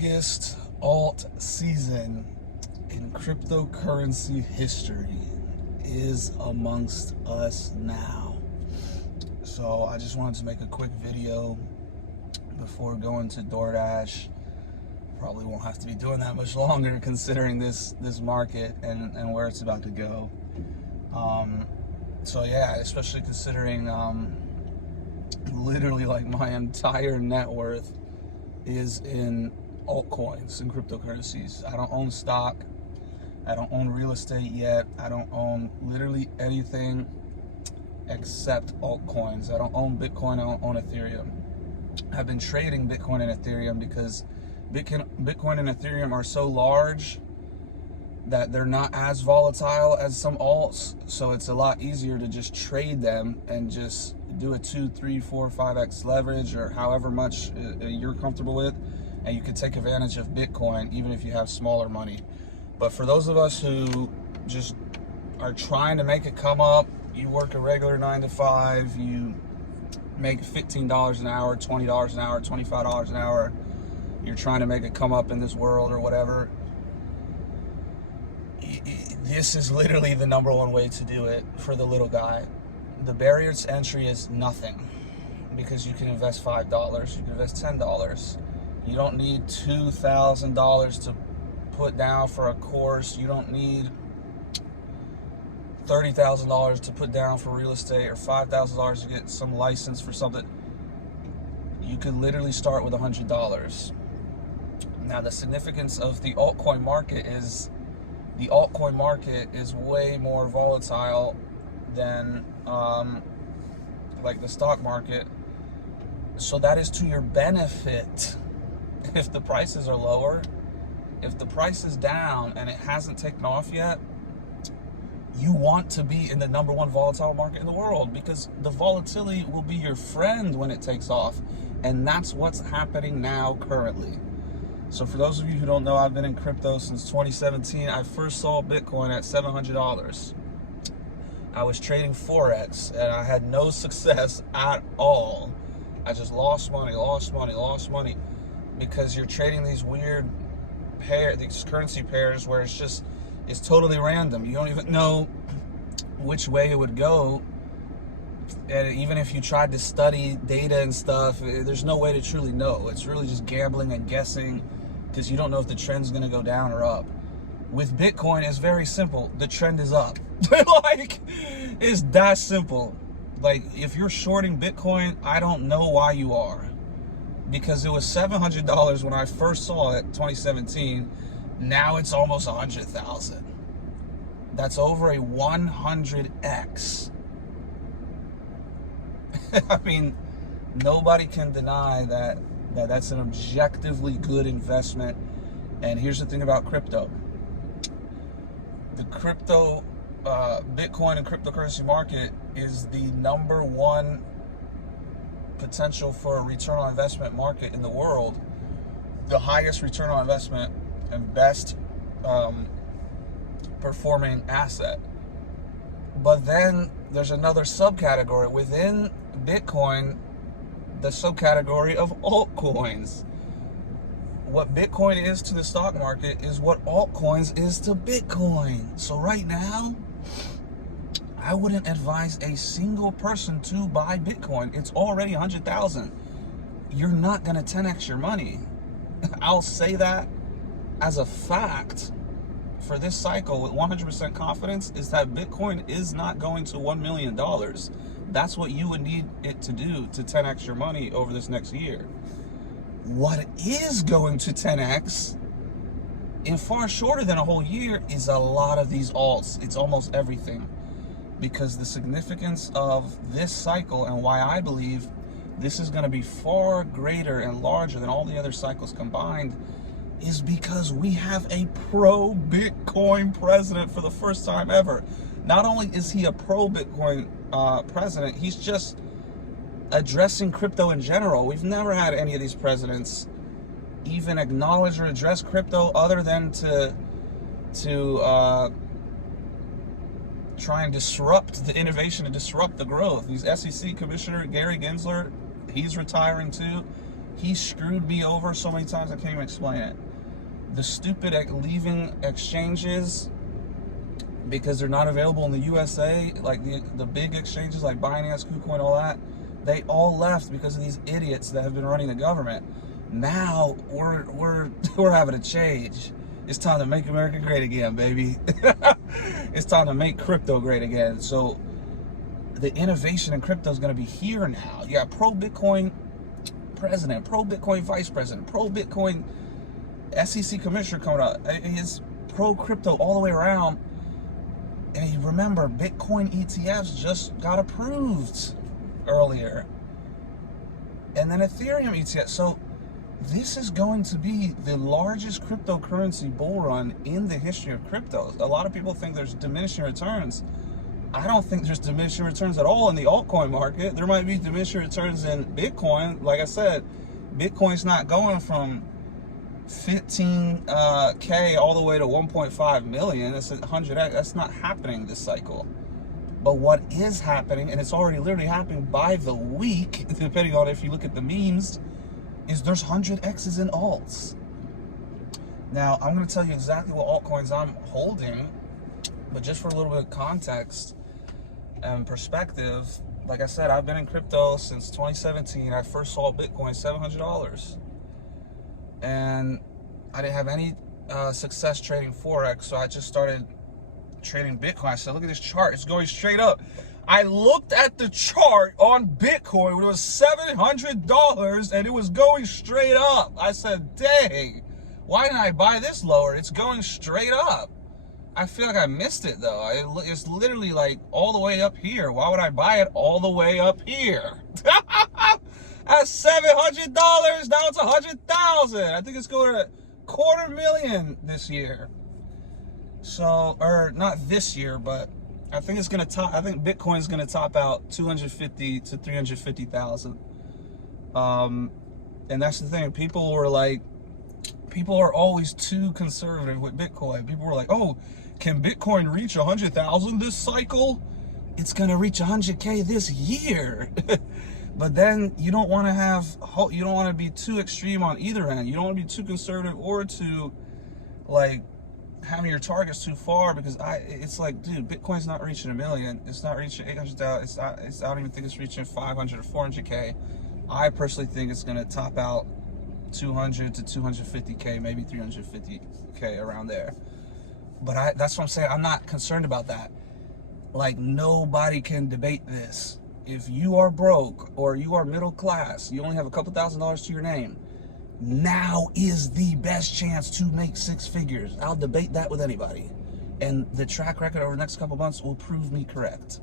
biggest alt season in cryptocurrency history is amongst us now. So I just wanted to make a quick video before going to DoorDash. Probably won't have to be doing that much longer considering this market and where it's about to go. So yeah, especially considering literally like my entire net worth is in altcoins and cryptocurrencies. I don't own stock. I don't own real estate yet. I don't own literally anything except altcoins. I don't own Bitcoin. I don't own Ethereum. I've been trading Bitcoin and Ethereum because Bitcoin and Ethereum are so large that they're not as volatile as some alts. So it's a lot easier to just trade them and just do a 2, 3, 4, 5x leverage or however much you're comfortable with. And you can take advantage of Bitcoin even if you have smaller money. But for those of us who just are trying to make it come up, you work a regular 9 to 5, you make $15 an hour, $20 an hour, $25 an hour, you're trying to make it come up in this world or whatever, this is literally the #1 way to do it for the little guy. The barrier to entry is nothing because you can invest $5, you can invest $10. You don't need $2,000 to put down for a course. You don't need $30,000 to put down for real estate or $5,000 to get some license for something. You could literally start with $100. Now, the significance of the altcoin market is the altcoin market is way more volatile than like the stock market. So that is to your benefit. If the prices are lower, if the price is down and it hasn't taken off yet, you want to be in the #1 volatile market in the world because the volatility will be your friend when it takes off. And that's what's happening now currently. So for those of you who don't know, I've been in crypto since 2017. I first saw Bitcoin at $700. I was trading Forex and I had no success at all. I just lost money because you're trading these weird these currency pairs where it's totally random. You don't even know which way it would go. And even if you tried to study data and stuff, there's no way to truly know. It's really just gambling and guessing because you don't know if the trend's going to go down or up. With Bitcoin, it's very simple. The trend is up. Like, it's that simple. Like, if you're shorting Bitcoin, I don't know why you are. Because it was $700 when I first saw it, 2017. Now it's almost 100,000. That's over a 100x. I mean, nobody can deny that that's an objectively good investment. And here's the thing about crypto. The crypto, Bitcoin and cryptocurrency market is the #1 potential for a return on investment market in the world. The highest return on investment and best performing asset. But then there's another subcategory within Bitcoin, the subcategory of altcoins. What Bitcoin is to the stock market is what altcoins is to Bitcoin. So right now, I wouldn't advise a single person to buy Bitcoin. It's already 100,000. You're not going to 10x your money. I'll say that as a fact for this cycle with 100% confidence is that Bitcoin is not going to $1 million. That's what you would need it to do to 10x your money over this next year. What is going to 10x in far shorter than a whole year is a lot of these alts. It's almost everything. Because the significance of this cycle and why I believe this is going to be far greater and larger than all the other cycles combined is because we have a pro-Bitcoin president for the first time ever. Not only is he a pro-Bitcoin president, he's just addressing crypto in general. We've never had any of these presidents even acknowledge or address crypto other than to try and disrupt the innovation and disrupt the growth. These SEC Commissioner Gary Gensler, he's retiring too. He screwed me over so many times I can't even explain it. The stupid leaving exchanges because they're not available in the USA, like the big exchanges like Binance, KuCoin, all that, they all left because of these idiots that have been running the government. Now we're having a change. It's time to make America great again, baby. It's time to make crypto great again. So the innovation in crypto is going to be here now. You got pro-Bitcoin president, pro-Bitcoin vice president, pro-Bitcoin SEC commissioner coming up. He's pro-crypto all the way around. And you remember, Bitcoin ETFs just got approved earlier. And then Ethereum ETF. So this is going to be the largest cryptocurrency bull run in the history of crypto. A lot of people think there's diminishing returns. I don't think there's diminishing returns at all in the altcoin market. There might be diminishing returns in Bitcoin. Like I said, Bitcoin's not going from 15K all the way to 1.5 million. That's 100X. That's not happening this cycle. But what is happening, and it's already literally happening by the week, depending on if you look at the memes, is there's 100Xs in alts. Now, I'm going to tell you exactly what altcoins I'm holding, but just for a little bit of context and perspective, like I said, I've been in crypto since 2017. I first saw Bitcoin $700. And I didn't have any success trading Forex, so I just started trading Bitcoin. I said, look at this chart. It's going straight up. I looked at the chart on Bitcoin when it was $700 and it was going straight up. I said, dang, why didn't I buy this lower? It's going straight up. I feel like I missed it though. It's literally like all the way up here. Why would I buy it all the way up here? At $700, now it's $100,000. I think it's going to $250,000 this year. So, or not this year, but I think it's going to top. I think Bitcoin is going to top out 250 to 350,000. And that's the thing. People are always too conservative with Bitcoin. People were like, "Oh, can Bitcoin reach 100,000 this cycle? It's going to reach 100K this year." But then you don't want to be too extreme on either end. You don't want to be too conservative or too like having your targets too far, because it's like, dude, Bitcoin's not reaching 1 million. It's not reaching 800,000. I don't even think it's reaching 500 or 400K. I personally think it's going to top out 200 to 250K, maybe 350K, around there. But that's what I'm saying. I'm not concerned about that. Like, nobody can debate this. If you are broke or you are middle class, you only have a couple $1,000s to your name, now is the best chance to make 6 figures. I'll debate that with anybody. And the track record over the next couple months will prove me correct.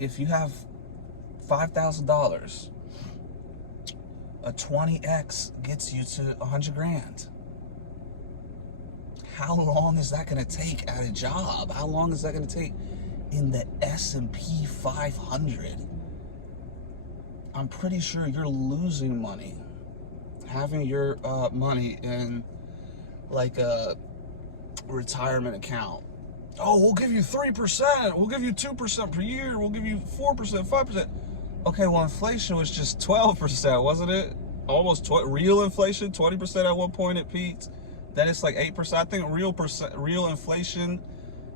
If you have $5,000, a 20X gets you to 100 grand. How long is that going to take at a job? How long is that going to take in the S&P 500? I'm pretty sure you're losing money having your money in like a retirement account. Oh, we'll give you 3%. We'll give you 2% per year. We'll give you 4%, 5%. Okay, well, inflation was just 12%, wasn't it? Almost real inflation, 20% at one point it peaked. Then it's like 8%. I think real inflation,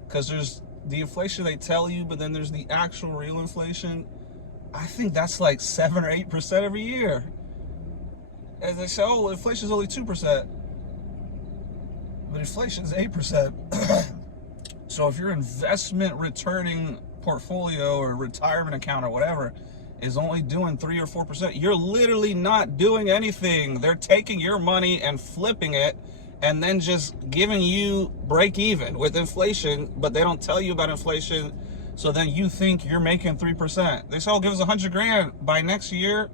because there's the inflation they tell you, but then there's the actual real inflation. I think that's like 7 or 8% every year. And they say, oh, inflation is only 2%. But inflation is 8%. So if your investment returning portfolio or retirement account or whatever is only doing 3 or 4%, you're literally not doing anything. They're taking your money and flipping it and then just giving you break even with inflation, but they don't tell you about inflation. So then you think you're making 3%. They say, oh, give us 100 grand. By next year,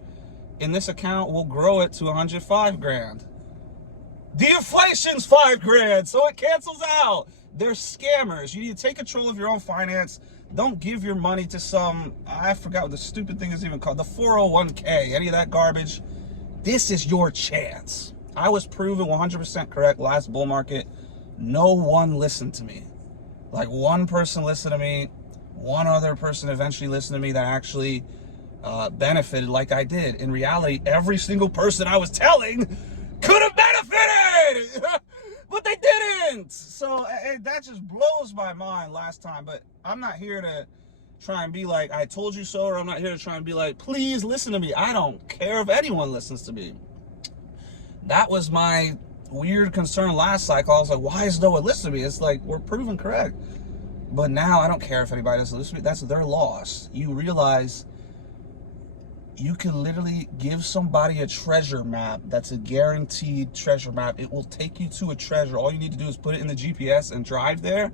in this account, we'll grow it to 105 grand. The inflation's 5 grand, so it cancels out. They're scammers. You need to take control of your own finance. Don't give your money to some, I forgot what the stupid thing is even called, the 401k, any of that garbage. This is your chance. I was proven 100% correct last bull market. No one listened to me. Like, one person listened to me. One other person eventually listened to me that actually benefited like I did. In reality, every single person I was telling could have benefited, but they didn't. So that just blows my mind last time. But I'm not here to try and be like, I told you so, or I'm not here to try and be like, please listen to me. I don't care if anyone listens to me. That was my weird concern last cycle. I was like, why is no one listening to me? It's like, we're proven correct. But now I don't care if anybody doesn't listen to me. That's their loss. You realize you can literally give somebody a treasure map that's a guaranteed treasure map. It will take you to a treasure. All you need to do is put it in the GPS and drive there.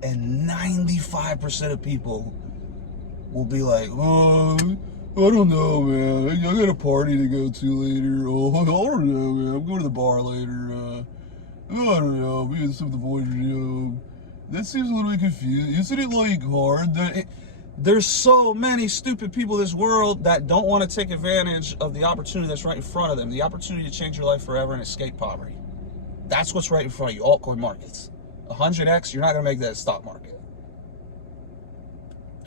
And 95% of people will be like, oh, I don't know, man. I got a party to go to later. Oh, I don't know, man. I'm going to the bar later. I don't know. Me and some of the boys are young. That seems a little bit confusing. Isn't it like hard? There's so many stupid people in this world that don't want to take advantage of the opportunity that's right in front of them. The opportunity to change your life forever and escape poverty. That's what's right in front of you. Altcoin markets. 100x, you're not going to make that stock market.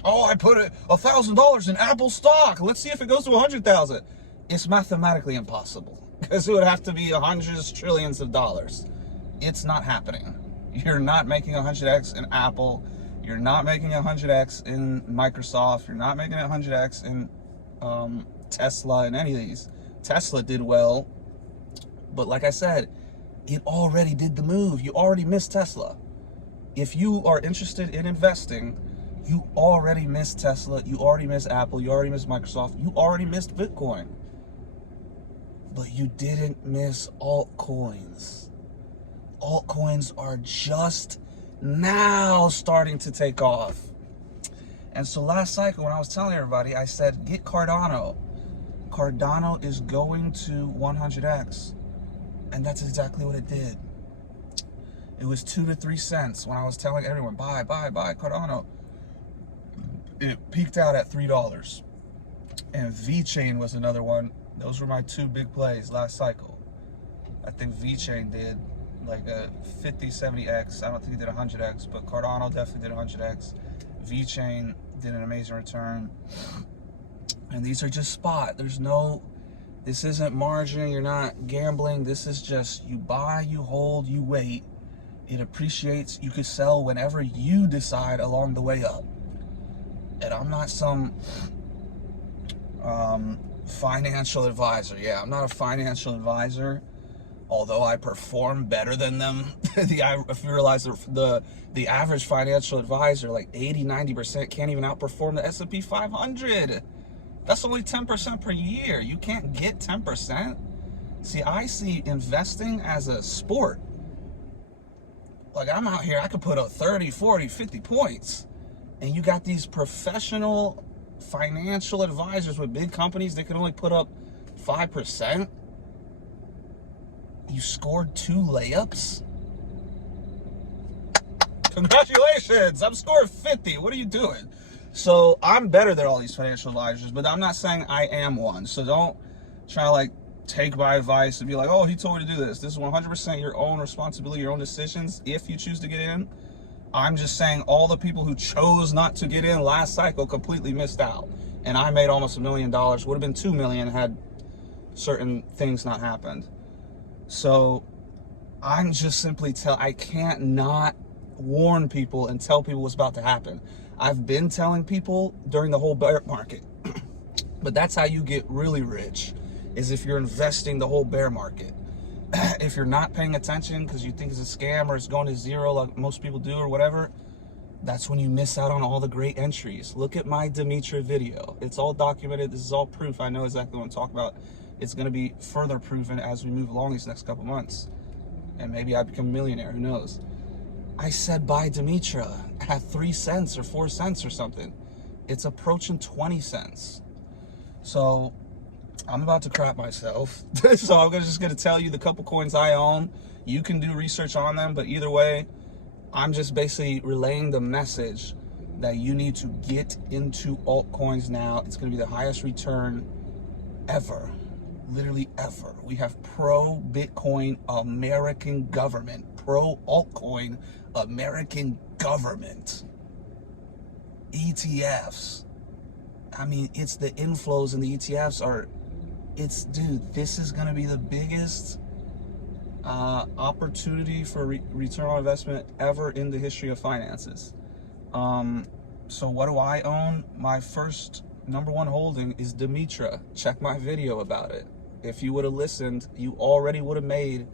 Oh, I put $1,000 in Apple stock. Let's see if it goes to 100,000. It's mathematically impossible because it would have to be hundreds, trillions of dollars. It's not happening. You're not making 100x in Apple. You're not making 100x in Microsoft. You're not making 100x in Tesla and any of these. Tesla did well, but like I said, it already did the move. You already missed Tesla. If you are interested in investing, you already missed Tesla. You already missed Apple. You already missed Microsoft. You already missed Bitcoin. But you didn't miss altcoins. Altcoins are just now starting to take off. And so last cycle when I was telling everybody, I said, get Cardano. Cardano is going to 100x. And that's exactly what it did. It was 2 to 3 cents when I was telling everyone, buy Cardano. It peaked out at $3. And VeChain was another one. Those were my two big plays last cycle. I think VeChain did like a 50, 70x. I don't think it did 100x, but Cardano definitely did 100x. VeChain did an amazing return. And these are just spot. This isn't margin. You're not gambling. This is just you buy, you hold, you wait. It appreciates. You could sell whenever you decide along the way up. And I'm not some financial advisor. Yeah, I'm not a financial advisor. Although I perform better than them. If you realize the average financial advisor, like 80, 90% can't even outperform the S&P 500. That's only 10% per year. You can't get 10%. See, I see investing as a sport. Like I'm out here, I could put up 30, 40, 50 points. And you got these professional financial advisors with big companies that can only put up 5%. You scored 2 layups? Congratulations! I'm scoring 50. What are you doing? So I'm better than all these financial advisors, but I'm not saying I am one. So don't try to like take my advice and be like, oh, he told me to do this. This is 100% your own responsibility, your own decisions if you choose to get in. I'm just saying all the people who chose not to get in last cycle completely missed out. And I made almost $1 million. Would have been 2 million had certain things not happened. So I'm just simply I can't not warn people and tell people what's about to happen. I've been telling people during the whole bear market, but that's how you get really rich, is if you're investing the whole bear market. If you're not paying attention because you think it's a scam or it's going to zero like most people do or whatever, that's when you miss out on all the great entries. Look at my Dimitra video. It's all documented. This is all proof. I know exactly what I'm talking about. It's going to be further proven as we move along these next couple months. And maybe I become a millionaire, who knows? I said buy Dimitra at 3 cents or 4 cents or something. It's approaching 20 cents. So I'm about to crap myself. So I'm just going to tell you the couple coins I own. You can do research on them, but either way, I'm just basically relaying the message that you need to get into altcoins now. It's going to be the highest return ever. Literally ever. We have pro-Bitcoin American government, pro-altcoin American government, ETFs, I mean, it's the inflows and the ETFs are, dude, this is going to be the biggest opportunity for return on investment ever in the history of finances. So what do I own? My first #1 holding is Demetra. Check my video about it. If you would have listened, you already would have made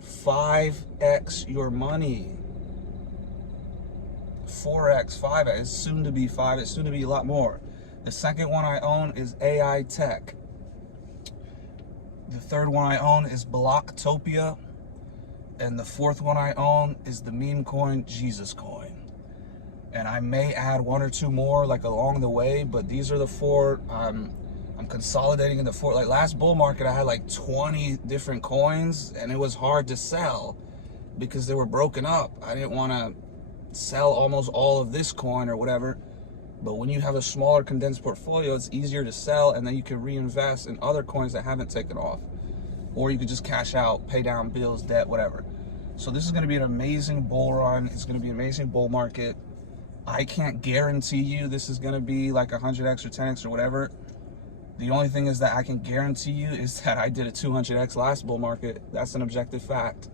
5x your money. 4x, 5x. It's soon to be 5. It's soon to be a lot more. The second one I own is AI Tech. The third one I own is Blocktopia. And the fourth one I own is the meme coin, Jesus Coin. And I may add 1 or 2 more like along the way, but these are the 4. I'm consolidating in the 4. Like last bull market, I had like 20 different coins, and it was hard to sell because they were broken up. I didn't want to sell almost all of this coin or whatever. But when you have a smaller condensed portfolio, it's easier to sell, and then you can reinvest in other coins that haven't taken off. Or you could just cash out, pay down bills, debt, whatever. So this is going to be an amazing bull run. It's going to be an amazing bull market. I can't guarantee you this is going to be like 100x or 10x or whatever. The only thing is that I can guarantee you is that I did a 200x last bull market. That's an objective fact.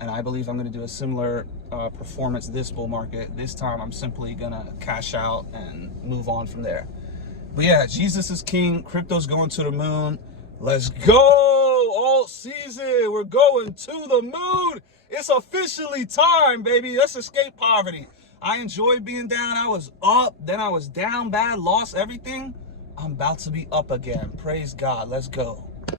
And I believe I'm going to do a similar performance this bull market. This time I'm simply going to cash out and move on from there. But yeah, Jesus is king. Crypto's going to the moon. Let's go! Alt season. We're going to the moon. It's officially time, baby. Let's escape poverty. I enjoyed being down. I was up, then I was down bad, lost everything. I'm about to be up again. Praise God. Let's go.